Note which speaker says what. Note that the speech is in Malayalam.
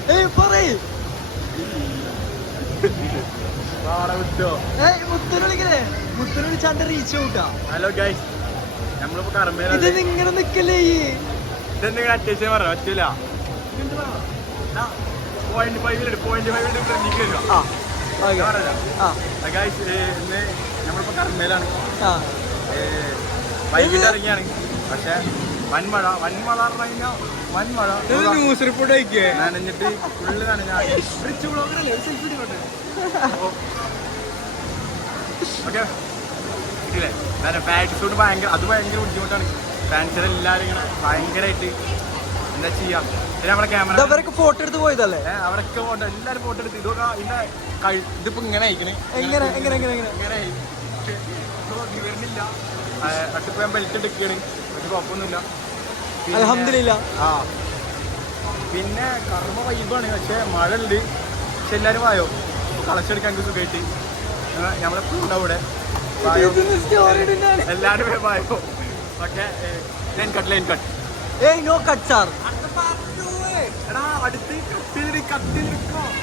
Speaker 1: പറയ് മുത്തന് വിളിക്കണേ. മുത്തന് വിളിച്ചാണ്ട് റീച്ച് ഔട്ടാ.
Speaker 2: ഹലോ ഗൈസ്, നമ്മളിപ്പോ കർമ്മേല
Speaker 1: ഇത് ഇങ്ങനെ നിക്കല്ലേ ഈ
Speaker 2: ഇതെന്തെങ്കിലും അത്യാവശ്യം പറയാം പറ്റൂല. ഇന്ന് നമ്മളിപ്പോ കർമ്മയിലാണ്. വൈകിട്ട് ഇറങ്ങിയാണ്. പക്ഷെ വൻമഴ പറഞ്ഞു കഴിഞ്ഞാൽ വൻമഴ. ന്യൂസ് റിപ്പോർട്ട് അയക്കേ നനഞ്ഞിട്ട് ഫുള്ള് നനഞ്ഞ ഓക്കെ കിട്ടില്ലേ. പാൻറ് സൂട്ട് ഭയങ്കര ബുദ്ധിമുട്ടാണ്. ഫാൻസിൽ എല്ലാവരും ഇങ്ങനെ ഭയങ്കരമായിട്ട് എന്താ ചെയ്യാ. നമ്മളെ ക്യാമറ
Speaker 1: അവരൊക്കെ ഫോട്ടോ എടുത്ത് പോയതല്ലേ.
Speaker 2: അവരൊക്കെ ഫോട്ടോ എല്ലാവരും ഫോട്ടോ എടുത്ത് ഇതൊക്കെ ഇതിപ്പോ ഇങ്ങനെ അയക്കണേ. ഇങ്ങനെ വരുന്നില്ല. പക്ഷെ ഇപ്പൊ ഞാൻ ബെൽറ്റ് എടുക്കുകയാണ്. പക്ഷെ കുഴപ്പമൊന്നുമില്ല.
Speaker 1: അൽഹംദുലില്ലാ.
Speaker 2: ആ പിന്നെ കർമ്മ വൈബാണ്. പക്ഷെ മഴ ഉണ്ട്. പക്ഷെ എല്ലാവരും വായോ കളച്ചെടുക്കാൻ സുഖമായിട്ട് നമ്മളെപ്പോഴും ഉണ്ടാവും ഇവിടെ. എല്ലാവരും വായോ. Okay line cut.
Speaker 1: ഏയ് നോ കട്ട് സാർ.
Speaker 2: എടാ അടുത്ത് കട്ടിൽ